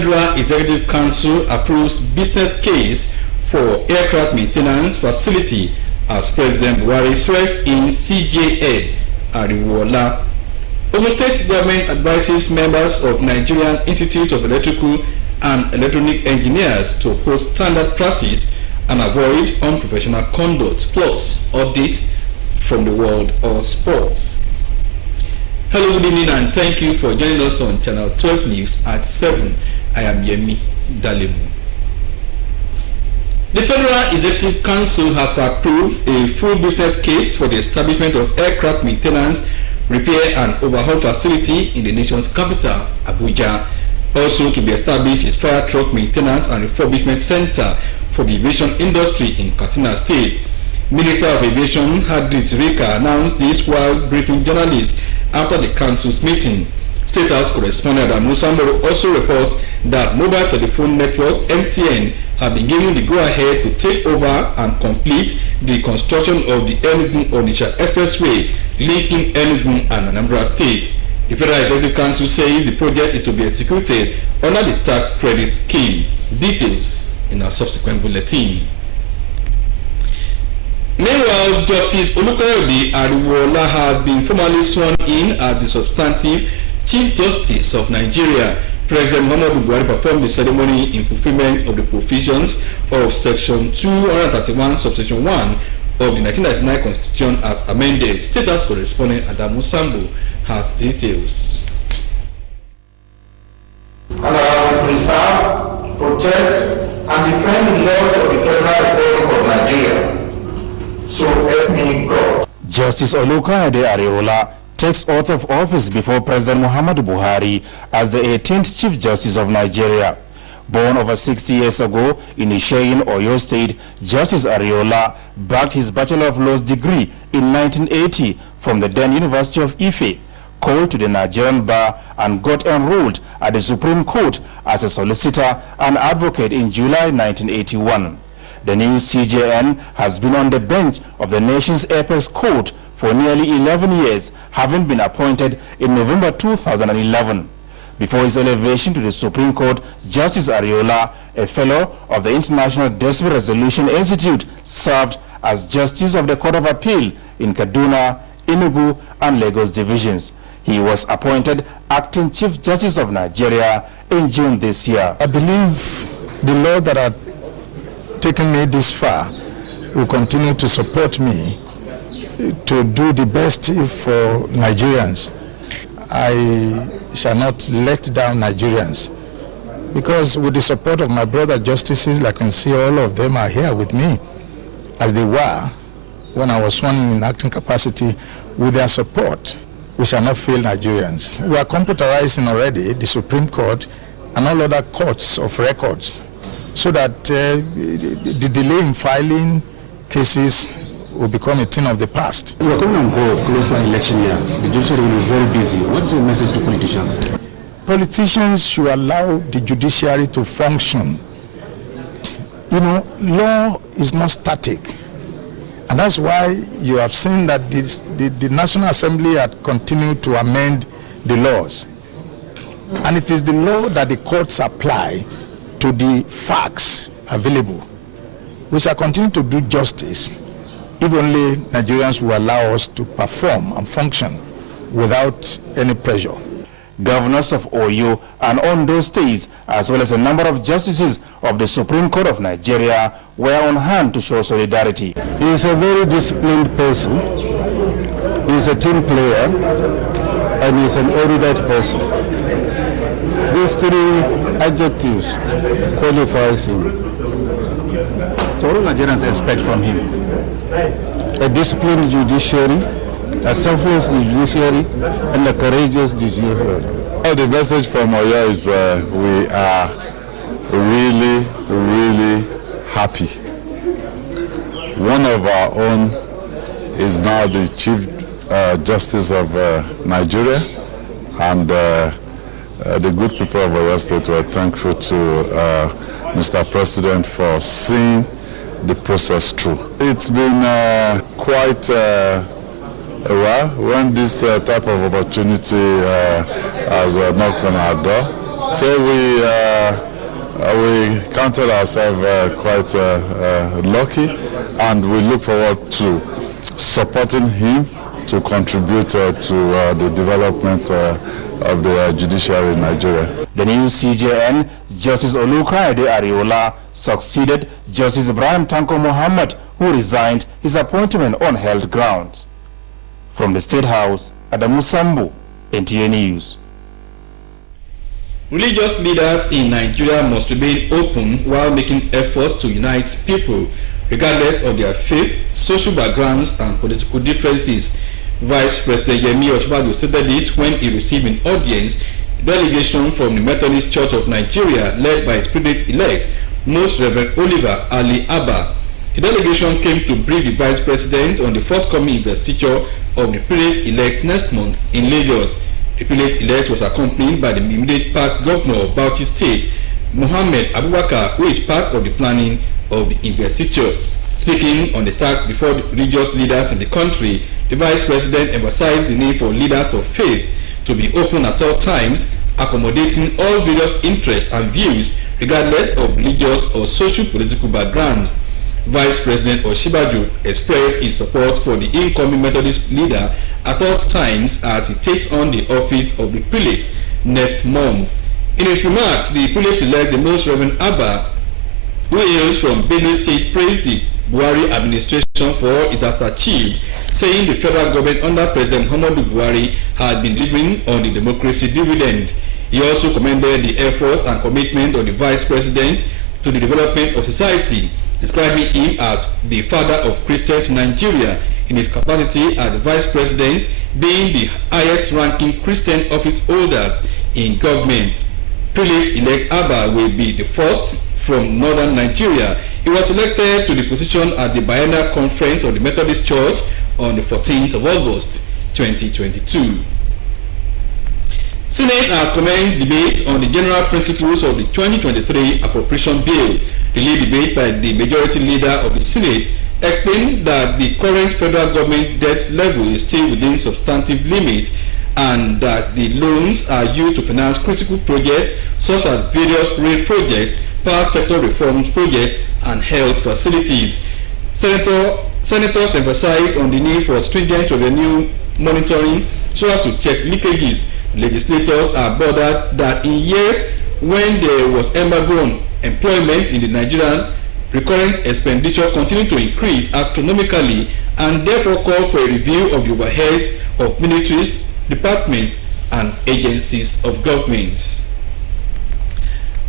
Federal Executive Council approves business case for aircraft maintenance facility as President Buhari swears in CJN Abeokuta. Ogun State government advises members of Nigerian Institute of Electrical and Electronic Engineers to uphold standard practice and avoid unprofessional conduct. Plus, updates from the world of sports. Hello, good evening, and thank you for joining us on Channel 12 News at 7. I am Yemi Dalemu. The Federal Executive Council has approved a full business case for the establishment of aircraft maintenance, repair and overhaul facility in the nation's capital, Abuja. Also to be established is fire truck maintenance and refurbishment center for the aviation industry in Katsina State. Minister of Aviation Hadrit Rika announced this while briefing journalists after the council's meeting. State House correspondent Adamu Samboro also reports that mobile telephone network MTN have been given the go-ahead to take over and complete the construction of the Enugu-Onitsha Expressway linking Enugu and Anambra State. The Federal Executive Council says the project is to be executed under the tax credit scheme. Details in our subsequent bulletin. Meanwhile, Justice Olukoyede Abeokuta has been formally sworn in as the substantive Chief Justice of Nigeria. President Muhammadu Buhari performed the ceremony in fulfillment of the provisions of Section 231, Subsection 1 of the 1999 Constitution as amended. State House correspondent Adamu Sambo has details. And I will preserve, protect, and defend the laws of the Federal Republic of Nigeria. So help me God. Justice Olukoyede Abeokuta takes oath of office before President Muhammadu Buhari as the 18th Chief Justice of Nigeria. Born over 60 years ago in Isheyin, Oyo State, Justice Abeokuta bagged his Bachelor of Laws degree in 1980 from the then University of Ife, called to the Nigerian bar and got enrolled at the Supreme Court as a solicitor and advocate in July 1981. The new CJN has been on the bench of the nation's apex court for nearly 11 years, having been appointed in November 2011. Before his elevation to the Supreme Court, Justice Abeokuta, a fellow of the International Dispute Resolution Institute, served as Justice of the Court of Appeal in Kaduna, Enugu, and Lagos divisions. He was appointed Acting Chief Justice of Nigeria in June this year. I believe the law that had taken me this far will continue to support me to do the best for Nigerians. I shall not let down Nigerians, because with the support of my brother justices, I can see all of them are here with me as they were when I was sworn in acting capacity. With their support, we shall not fail Nigerians. We are computerizing already the Supreme Court and all other courts of records, so that the delay in filing cases will become a thing of the past. We are coming on board closer election year. The judiciary will be very busy. What is your message to politicians? Politicians should allow the judiciary to function. You know, law is not static. And that's why you have seen that the National Assembly had continued to amend the laws. And it is the law that the courts apply to the facts available. We shall continue to do justice if only Nigerians will allow us to perform and function without any pressure. Governors of Oyo and Ondo states, as well as a number of justices of the Supreme Court of Nigeria, were on hand to show solidarity. He is a very disciplined person, he is a team player, and he is an erudite person. These three adjectives qualifies him. So what do Nigerians expect from him? A disciplined judiciary, a selfless judiciary, and a courageous judiciary. Well, the message from Oyo is we are really, really happy. One of our own is now the Chief Justice of Nigeria, and the good people of Oyo State were thankful to Mr. President for seeing the process through. It's been quite a while when this type of opportunity has knocked on our door, So we counted ourselves quite lucky, and we look forward to supporting him to contribute to the development of the judiciary in Nigeria. The new CJN, Justice Olukaide Areola, succeeded Justice Ibrahim Tanko Muhammad, who resigned his appointment on health grounds. From the State House, Adamu Sambu, NTA News. Religious leaders in Nigeria must remain open while making efforts to unite people, regardless of their faith, social backgrounds, and political differences. Vice President Yemi Osinbajo stated this when he received an audience delegation from the Methodist Church of Nigeria, led by its prelate-elect, Most Reverend Oliver Ali Abba. The delegation came to brief the Vice President on the forthcoming investiture of the prelate-elect next month in Lagos. The prelate-elect was accompanied by the immediate past governor of Bauchi State, Mohammed Abubakar, who is part of the planning of the investiture. Speaking on the task before the religious leaders in the country, the Vice President emphasized the need for leaders of faith to be open at all times, accommodating all various interests and views, regardless of religious or socio-political backgrounds. Vice President Osinbajo expressed his support for the incoming Methodist leader at all times as he takes on the office of the prelate next month. In his remarks, the prelate-elect, the Most Reverend Abba, who hails from Benue State, praised the Buhari administration for all it has achieved, saying the federal government under President Muhammadu Buhari had been living on the democracy dividend. He also commended the effort and commitment of the Vice President to the development of society, describing him as the father of Christians in Nigeria in his capacity as the Vice President, being the highest ranking Christian office holders in government. Prelate-elect Abba will be the first from northern Nigeria. He was elected to the position at the Biennial Conference of the Methodist Church on the 14th of August 2022. Senate has commenced debate on the general principles of the 2023 appropriation bill. The lead debate by the majority leader of the Senate explained that the current federal government debt level is still within substantive limits and that the loans are used to finance critical projects such as various rail projects, power sector reform projects, and health facilities. Senators emphasized on the need for stringent revenue monitoring so as to check leakages. Legislators are bothered that in years when there was embargo on employment in the Nigerian, recurrent expenditure continued to increase astronomically, and therefore call for a review of the overheads of ministries, departments, and agencies of governments.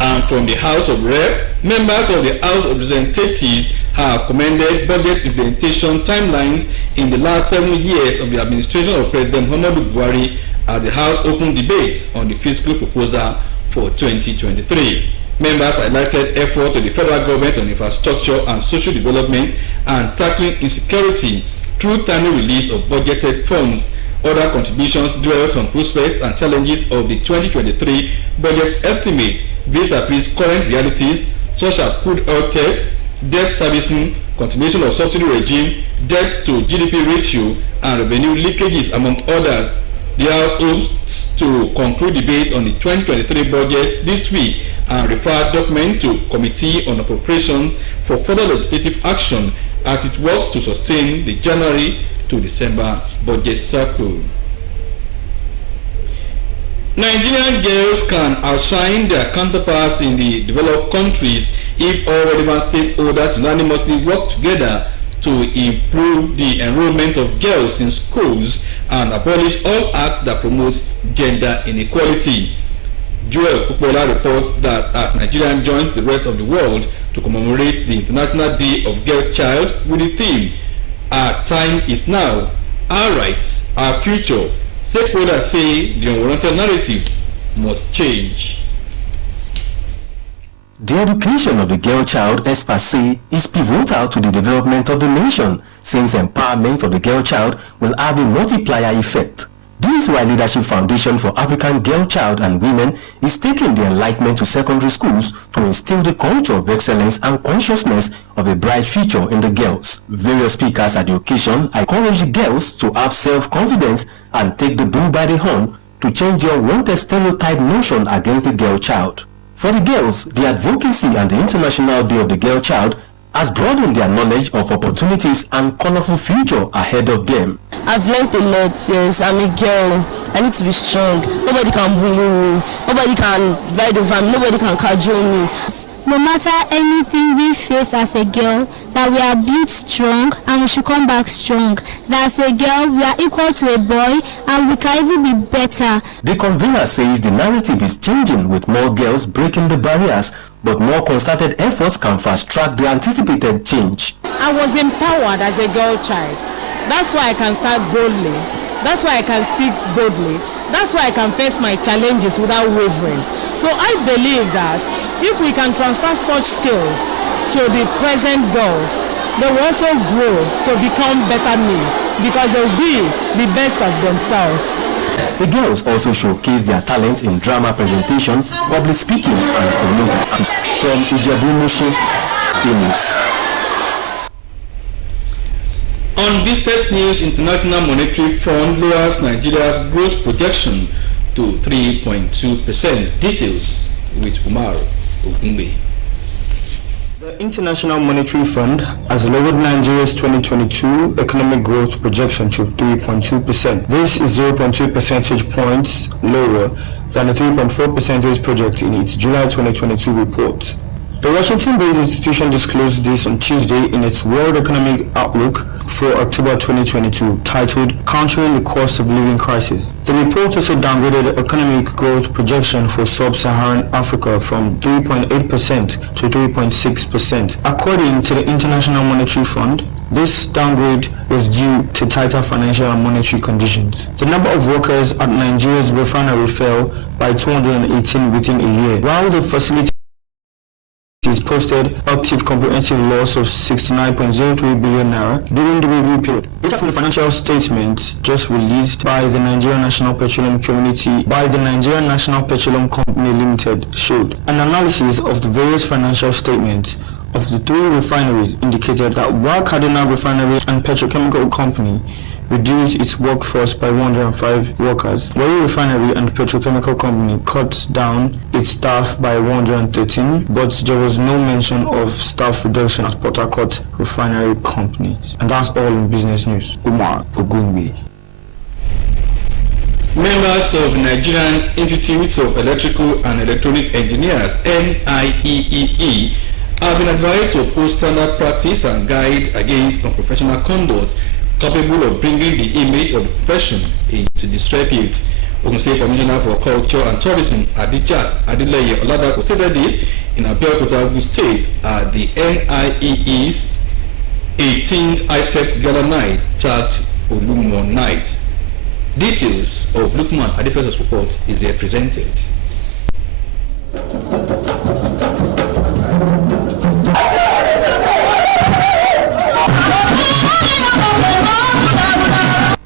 And from the House of Rep, members of the House of Representatives have commended budget implementation timelines in the last 7 years of the administration of President Muhammadu Buhari as the House opened debates on the fiscal proposal for 2023. Members highlighted effort of the federal government on infrastructure and social development and tackling insecurity through timely release of budgeted funds. Other contributions dwelt on prospects and challenges of the 2023 budget estimates vis-a-vis current realities such as crude oil tax, debt servicing, continuation of subsidy regime, debt to GDP ratio, and revenue leakages, among others. The House hopes to conclude debate on the 2023 budget this week and refer document to Committee on Appropriations for further legislative action as it works to sustain the January to December budget cycle. Nigerian girls can outshine their counterparts in the developed countries if all relevant stakeholders unanimously work together to improve the enrollment of girls in schools and abolish all acts that promote gender inequality. Joel Kupola reports that as Nigeria joins the rest of the world to commemorate the International Day of Girl Child with the theme, "Our time is now, our rights, our future," stakeholders say the unwarranted narrative must change. The education of the girl child, as per se, is pivotal to the development of the nation, since empowerment of the girl child will have a multiplier effect. This is why Leadership Foundation for African Girl Child and Women is taking the enlightenment to secondary schools to instill the culture of excellence and consciousness of a bright future in the girls. Various speakers at the occasion encouraged the girls to have self-confidence and take the bull by the horn to change the unwanted stereotype notion against the girl child. For the girls, the advocacy and the International Day of the Girl Child has broadened their knowledge of opportunities and colorful future ahead of them. I've learned a lot, yes. I'm a girl. I need to be strong. Nobody can bully me. Nobody can ride over me. Nobody can cajole me. No matter anything we face as a girl, that we are built strong and we should come back strong. That as a girl, we are equal to a boy and we can even be better. The convener says the narrative is changing with more girls breaking the barriers, but more concerted efforts can fast-track the anticipated change. I was empowered as a girl child. That's why I can start boldly. That's why I can speak boldly. That's why I can face my challenges without wavering. So I believe that if we can transfer such skills to the present girls, they will also grow to become better me because they will be the best of themselves. The girls also showcase their talents in drama presentation, public speaking, and choreography. From Ijebu-Mushin, News. On business news, International Monetary Fund lowers Nigeria's growth projection to 3.2%. Details with Umar Ogungbe. The International Monetary Fund has lowered Nigeria's 2022 economic growth projection to 3.2%. This is 0.2 percentage points lower than the 3.4% project in its July 2022 report. The Washington-based institution disclosed this on Tuesday in its World Economic Outlook for October 2022, titled Countering the Cost of Living Crisis. The report also downgraded the economic growth projection for sub-Saharan Africa from 3.8% to 3.6%. According to the International Monetary Fund, this downgrade was due to tighter financial and monetary conditions. The number of workers at Nigeria's refinery fell by 218 within a year, while the facility posted active comprehensive loss of 69.03 billion naira during the review period. Data from the financial statements just released by the Nigerian National Petroleum Company Limited showed an analysis of the various financial statements of the three refineries indicated that while Cardinal Refinery and Petrochemical Company reduced its workforce by 105 workers, Warri Refinery and Petrochemical Company cut down its staff by 113, but there was no mention of staff reduction at Port Harcourt Refinery Company. And that's all in business news. Umar Ogungbe. Members of Nigerian Institute of Electrical and Electronic Engineers (NIEEE) have been advised to uphold standard practice and guide against unprofessional conduct capable of bringing the image of the profession into disrepute. Ogun State Commissioner for Culture and Tourism Adijat Adeleye Oladako stated this in Abeokuta, Ogun State at the NIEE's 18th ISET Gala Night tagged Olumo Night. Details of Lukman Adefeso's report is here presented.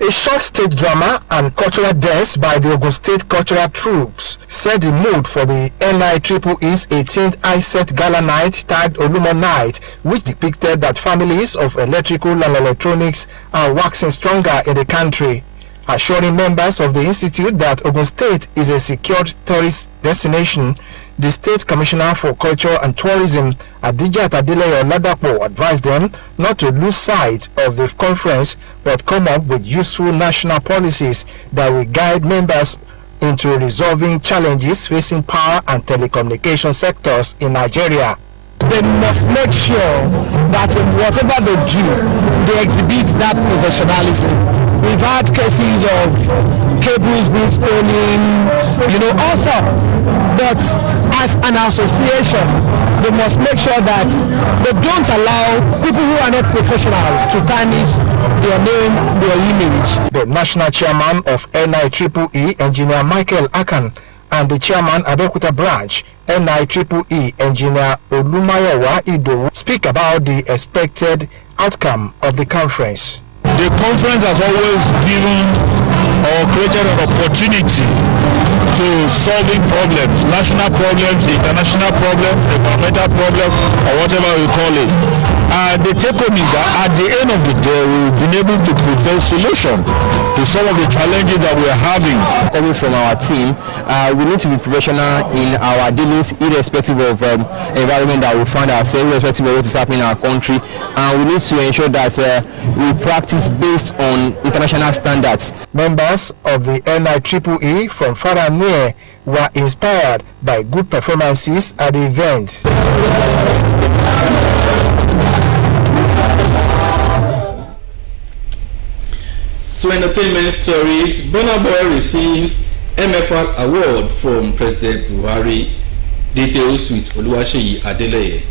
A short stage drama and cultural dance by the Ogun State Cultural Troops set the mood for the NIEE's 18th ISET Gala Night tagged Olumo Night, which depicted that families of electrical and electronics are waxing stronger in the country. Assuring members of the institute that Ogun State is a secured tourist destination, the State Commissioner for Culture and Tourism, Adijat Adeleye Oladako, advised them not to lose sight of the conference but come up with useful national policies that will guide members into resolving challenges facing power and telecommunication sectors in Nigeria. They must make sure that in whatever they do, they exhibit that professionalism. We've had cases of cables being stolen, all sorts. But as an association, they must make sure that they don't allow people who are not professionals to tarnish their name, their image. The national chairman of NIEEE, Engineer Michael Akan, and the chairman Abeokuta branch, NIEEE, Engineer Olumayowa Idowu, speak about the expected outcome of the conference. The conference has always given or created an opportunity to solving problems, national problems, international problems, environmental problems, or whatever we call it. And the take home is that at the end of the day, we've been able to present solution to some of the challenges that we are having. Coming from our team, we need to be professional in our dealings, irrespective of environment that we find ourselves, irrespective of what is happening in our country, and we need to ensure that we practice based on international standards. Members of the NIAAE from far and near were inspired by good performances at the event. To entertainment stories, Burna Boy receives MFR award from President Buhari. Details with Oluwaseyi Adeleye.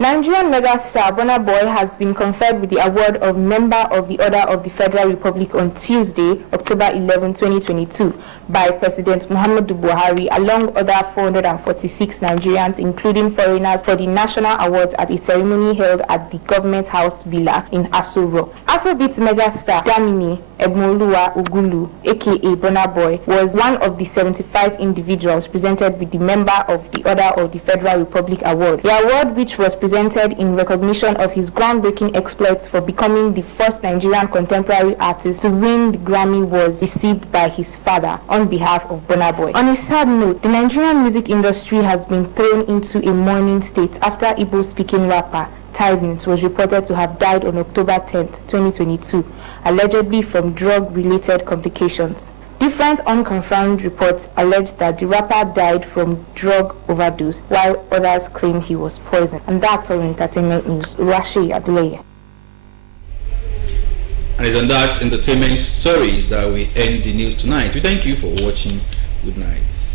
Nigerian megastar Burna Boy has been conferred with the award of Member of the Order of the Federal Republic on Tuesday, October 11, 2022, by President Muhammadu Buhari, along other 446 Nigerians, including foreigners, for the national awards at a ceremony held at the Government House Villa in Aso Rock. Afrobeat megastar Damini Ebmoluwa Ogulu, aka Burna Boy, was one of the 75 individuals presented with the Member of the Order of the Federal Republic award. The award, which was presented in recognition of his groundbreaking exploits for becoming the first Nigerian contemporary artist to win the Grammy, was received by his father on behalf of Burna Boy. On a sad note, the Nigerian music industry has been thrown into a mourning state after Igbo-speaking rapper Tidings was reported to have died on October 10, 2022, allegedly from drug-related complications. Different unconfirmed reports allege that the rapper died from drug overdose, while others claim he was poisoned. And that's all entertainment news. Oluwaseyi Adeleye. And it's on that entertainment stories that we end the news tonight. We thank you for watching. Good night.